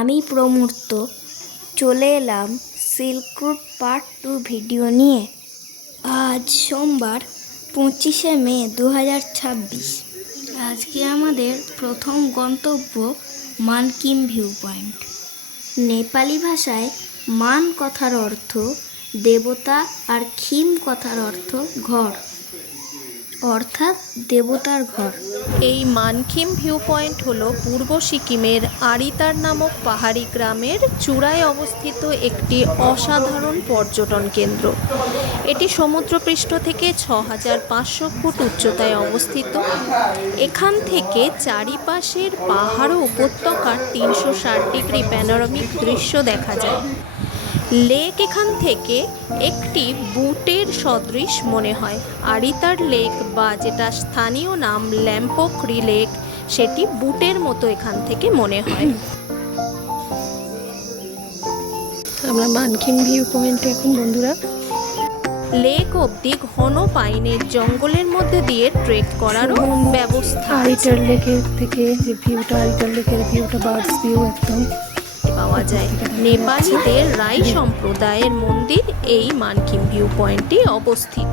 আমি প্রমূর্ত চলে এলাম সিল্ক রুট পার্ট 2 ভিডিও নিয়ে। আজ সোমবার 25শে মে 2026। আজকে আমাদের প্রথম গন্তব্য মানকিন ভিউ পয়েন্ট। নেপালি ভাষায় মান কথার অর্থ দেবতা আর খিম কথার অর্থ ঘর, অর্থাৎ দেবতার ঘর। এই মানকিন ভিউ পয়েন্ট হলো পূর্ব সিকিমের আরিতার নামক পাহাড়ি গ্রামের চূড়ায় অবস্থিত একটি অসাধারণ পর্যটন কেন্দ্র। এটি সমুদ্রপৃষ্ঠ থেকে 6500 ফুট উচ্চতায় অবস্থিত। এখান থেকে চারিপাশের পাহাড় ও উপত্যকার 360 ডিগ্রি প্যানোরামিক দৃশ্য দেখা যায়। লেক এখান থেকে একটি বুটের সদৃশ মনে হয়। আরিতার লেক বা যেটা স্থানীয় নাম ল্যাম্পোক্রি লেক, সেটি বুটের মতো এখান থেকে মনে হয়। আমরা মানকিন ভিউ পয়েন্টে এখন বন্ধুরা। লেক অবধি ঘন পাইনের জঙ্গলের মধ্যে দিয়ে ট্রেক করারও ব্যবস্থা আরিটার লেকের থেকে যে ভিউটা, আরিটার লেকের ভিউটা বার্ডস ভিউ একদম পাওয়া যায়। নেপালিদের রাই সম্প্রদায়ের মন্দির এই মানকিন ভিউ পয়েন্টে অবস্থিত।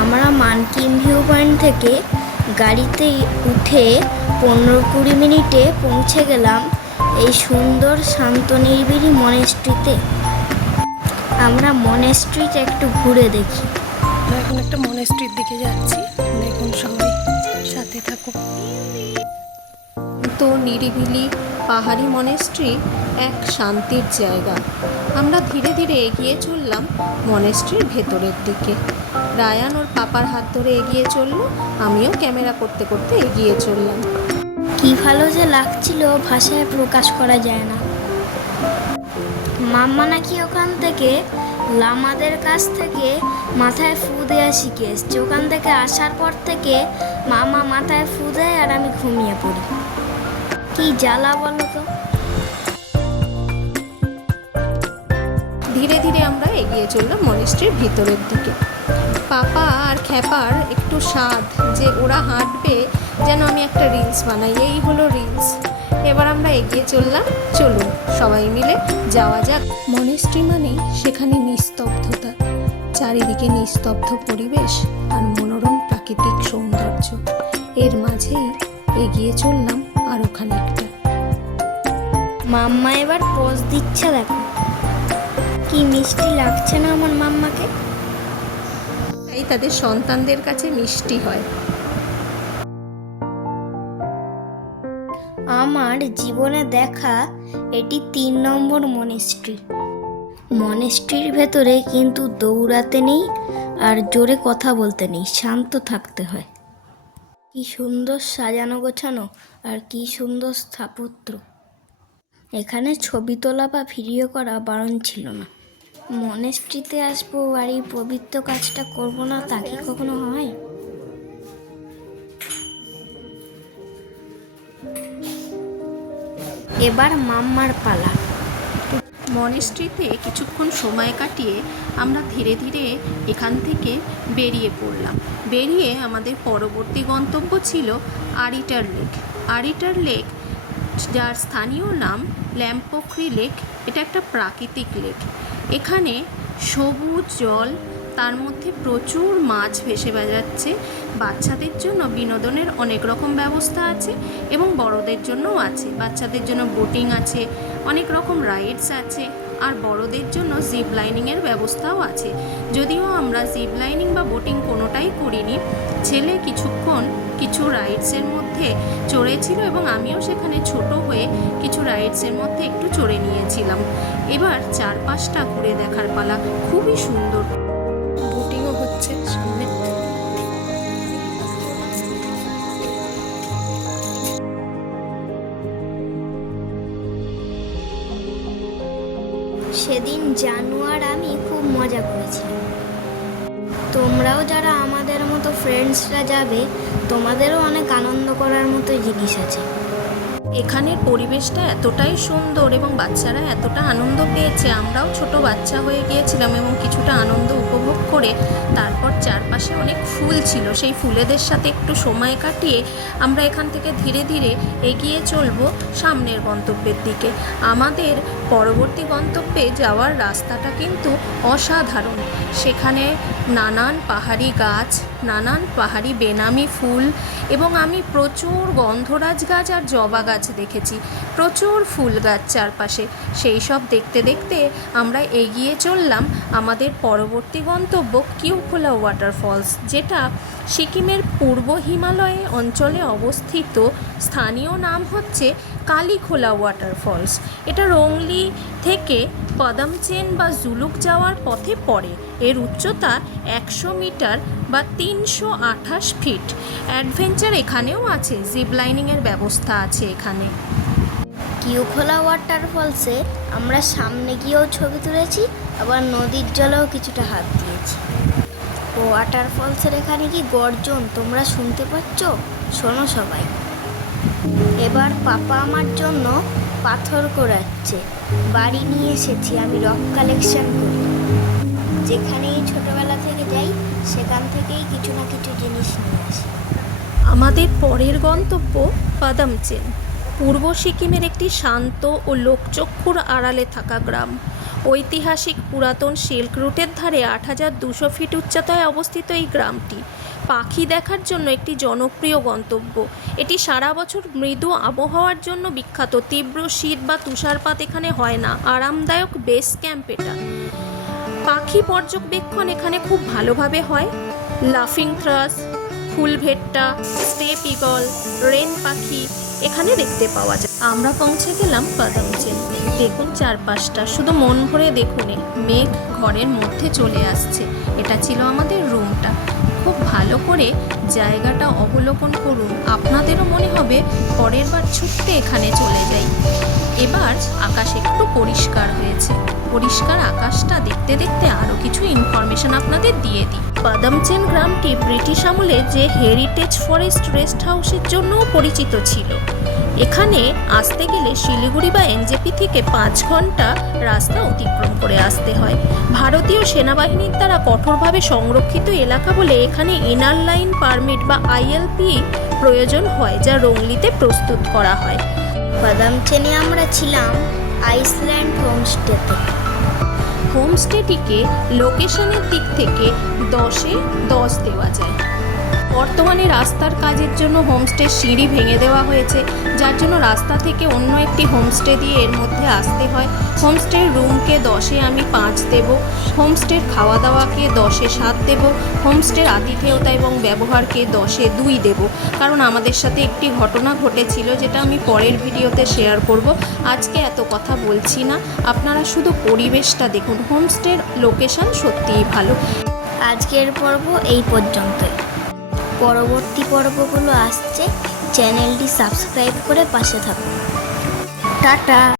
আমরা মানকিন ভিউ পয়েন্ট থেকে গাড়িতে উঠে 15-20 মিনিটে পৌঁছে গেলাম এই সুন্দর শান্ত নিরিবিলি মনেস্ট্রিতে। আমরা মনেস্ট্রিটা একটু ঘুরে দেখি। আমরা এখন একটা মনেস্ট্রির দিকে যাচ্ছি, দেখুন সবাই সাথে থাকো। তো নিরিবিলি পাহাড়ি মনেস্ট্রি এক শান্তির জায়গা। আমরা ধীরে ধীরে এগিয়ে চললাম মনেস্ট্রির ভেতরের দিকে। রায়ান ওর পাপার হাত ধরে এগিয়ে চললো, আমিও ক্যামেরা করতে করতে এগিয়ে চললাম। কি ভালো যে লাগছিল, ভাষায় প্রকাশ করা যায় না। মাম্মা নাকি ওখান থেকে লামাদের কাছ থেকে মাথায় ফু দেওয়া শিখে এসছে। ওখান থেকে আসার পর থেকে মামা মাথায় ফু দেয় আর আমি ঘুমিয়ে পড়ি। কি জ্বালা বলো তো। ধীরে ধীরে আমরা এগিয়ে চললাম মনেস্ট্রির ভিতরের দিকে। পাপা আর খ্যাপার একটু স্বাদ যে ওরা হাঁটবে যেন আমি একটা রিলস বানাই, এই হলো রিলস। এবার আমরা এগিয়ে চললাম, চলুন সবাই মিলে যাওয়া যাক। মনেস্ট্রি মানেই সেখানে নিস্তব্ধতা, চারিদিকে নিস্তব্ধ পরিবেশ আর মনোরম প্রাকৃতিক সৌন্দর্য। এর মাঝেই এগিয়ে চললাম আরও খানিকটা। মাম্মা এবার পোজ দিচ্ছে, দেখো কি মিষ্টি লাগছে না আমার মাম্মাকে। তাই তাদের সন্তানদের কাছে মিষ্টি হয়। আমার জীবনে দেখা এটি 3 নম্বর মনেস্ট্রি। মনেস্ট্রির ভেতরে কিন্তু দৌড়াতে নেই আর জোরে কথা বলতে নেই, শান্ত থাকতে হয়। কি সুন্দর সাজানো গোছানো আর কি সুন্দর স্থাপত্য। এখানে ছবি তোলা বা ভিডিও করা বারণ ছিল না। মনেস্ট্রিতে আসবো আর এই পবিত্র কাজটা করবো না, তা কি কখনো হয়? এবার মাম্মার পালা। মনেস্ট্রিতে কিছুক্ষণ সময় কাটিয়ে আমরা ধীরে ধীরে এখান থেকে বেরিয়ে পড়লাম। বেরিয়ে আমাদের পরবর্তী গন্তব্য ছিল আরিটার লেক। আরিটার লেক, যার স্থানীয় নাম ল্যাম্পোক্রি লেক, এটা একটা প্রাকৃতিক লেক। এখানে সবুজ জল, তার মধ্যে প্রচুর মাছ ভেসে বেড়াচ্ছে। বাচ্চাদের জন্য বিনোদনের অনেক রকম ব্যবস্থা আছে এবং বড়দের জন্যও আছে। বাচ্চাদের জন্য বোটিং আছে, অনেক রকম রাইডস আছে, আর বড়দের জন্য জিপ লাইনিংয়ের ব্যবস্থাও আছে। যদিও আমরা জিপ লাইনিং বা বোটিং কোনোটাই করিনি, ছেলে কিছুক্ষণ কিছু রাইডসের মধ্যে চড়েছিল এবং আমিও সেখানে ছোট হয়ে কিছু রাইডসের মধ্যে একটু চড়ে নিয়েছিলাম। এবার চারপাশটা ঘুরে দেখার পালা। খুবই সুন্দর, বোটিংও হচ্ছে সামনে। সেদিন জানু আর আমি খুব মজা করেছিলাম। তোমরাও যারা আমাদের মতো ফ্রেন্ডসরা যাবে, তোমাদেরও অনেক আনন্দ করার মতো জিনিস আছে। এখানের পরিবেশটা এতটাই সুন্দর এবং বাচ্চারা এতটা আনন্দ পেয়েছে, আমরাও ছোট বাচ্চা হয়ে গিয়েছিলাম এবং কিছুটা আনন্দ উপভোগ করে তারপর চারপাশে অনেক ফুল ছিল, সেই ফুলেদের সাথে একটু সময় কাটিয়ে আমরা এখান থেকে ধীরে ধীরে এগিয়ে চলব সামনের গন্তব্যের দিকে। আমাদের পরবর্তী গন্তব্যে যাওয়ার রাস্তাটা কিন্তু অসাধারণ। সেখানে নানান পাহাড়ি গাছ, নানান পাহাড়ি বেনামি ফুল এবং আমি প্রচুর গন্ধরাজ গাছ আর জবা গাছ দেখেছি, প্রচুর ফুল গাছ চারপাশে। সেই সব দেখতে দেখতে আমরা এগিয়ে চললাম আমাদের পরবর্তী গন্তব্য কিউখোলা ওয়াটারফলস, যেটা সিকিমের পূর্ব হিমালয় অঞ্চলে অবস্থিত। স্থানীয় নাম হচ্ছে কালিখোলা ওয়াটারফলস। এটা রংলি থেকে পদামচেন বা জুলুক যাওয়ার পথে পড়ে। এর উচ্চতা 100 মিটার বা 328 ফিট। অ্যাডভেঞ্চার এখানেও আছে, জিপ লাইনিংয়ের ব্যবস্থা আছে এখানে। কিউখোলা ওয়াটারফলসে আমরা সামনে গিয়েও ছবি তুলেছি, আবার নদীর জলেও কিছুটা হাত দিয়েছি। ওয়াটারফলসের এখানে কি গর্জন তোমরা শুনতে পাচ্ছ? শোনো সবাই। এবার পাপা আমার জন্য পাথর কোড়াচ্ছে। বাড়ি নিয়ে এসেছি আমি রক কালেকশন করি। যেখানেই ছোটবেলা থেকে যাই সেখান থেকেই কিছু না কিছু জিনিস নিয়ে আসি। আমাদের পরের গন্তব্য পদামচেন, পূর্ব সিকিমের একটি শান্ত ও লোকচক্ষুর আড়ালে থাকা গ্রাম। ঐতিহাসিক পুরাতন সিল্ক রুটের ধারে 8200 ফিট উচ্চতায় অবস্থিত এই গ্রামটি পাখি দেখার জন্য একটি জনপ্রিয় গন্তব্য। এটি সারা বছর মৃদু আবহাওয়ার জন্য বিখ্যাত। তীব্র শীত বা তুষারপাত এখানে হয় না। আরামদায়ক বেস ক্যাম্প এটা। পাখি পর্যবেক্ষণ এখানে খুব ভালোভাবে হয়। লাফিং থ্রাস, ফুলভেট্টা, স্টেপ ইগল, রেন পাখি এখানে দেখতে পাওয়া যায়। আমরা পৌঁছে গেলাম পদামচেন। দেখুন চারপাশটা, শুধু মন ভরে দেখুন। মেঘ ঘরের মধ্যে চলে আসছে। এটা ছিল আমাদের রুমটা। খুব ভালো করে জায়গাটা অবলোকন করুন, আপনাদেরও মনে হবে পরের বার ছুটতে এখানে চলে যাই। এবার আকাশ একটু পরিষ্কার হয়েছে। পরিষ্কার আকাশটা দেখতে দেখতে আরও কিছু ইনফরমেশন আপনাদের দিয়ে দিই। পদামচেন গ্রামটি ব্রিটিশ আমলে যে হেরিটেজ ফরেস্ট রেস্ট হাউসের জন্যও পরিচিত ছিল। এখানে আসতে গেলে শিলিগুড়ি বা এনজেপি থেকে 5 ঘন্টা রাস্তা অতিক্রম করে আসতে হয়। ভারতীয় সেনাবাহিনীর দ্বারা কঠোরভাবে সংরক্ষিত এলাকা বলে এখানে ইনার লাইন পারমিট বা ILP প্রয়োজন হয়, যা রংলিতে প্রস্তুত করা হয়। পদামচেনে আমরা ছিলাম আইসল্যান্ড হোমস্টেতে। হোমস্টেটিকে লোকেশনের দিক থেকে 10-এ 10 দেওয়া যায়। বর্তমানে রাস্তার কাজের জন্য হোমস্টের সিঁড়ি ভেঙে দেওয়া হয়েছে, যার জন্য রাস্তা থেকে অন্য একটি হোমস্টে দিয়ে এর মধ্যে আসতে হয়। হোমস্টের রুমকে 10-এ আমি 5 দেব। হোমস্টের খাওয়া দাওয়াকে 10-এ 7 দেব। হোমস্টের আতিথেয়তা এবং ব্যবহারকে 10-এ 2 দেব। কারণ আমাদের সাথে একটি ঘটনা ঘটেছিল, যেটা আমি পরের ভিডিওতে শেয়ার করব। আজকে এত কথা বলছি না, আপনারা শুধু পরিবেশটা দেখুন। হোমস্টের লোকেশন সত্যিই ভালো। আজকের পর্ব এই পর্যন্তই। পরবর্তী পর্বগুলো আসছে, চ্যানেলটি সাবস্ক্রাইব করে পাশে থাকুন। টাটা।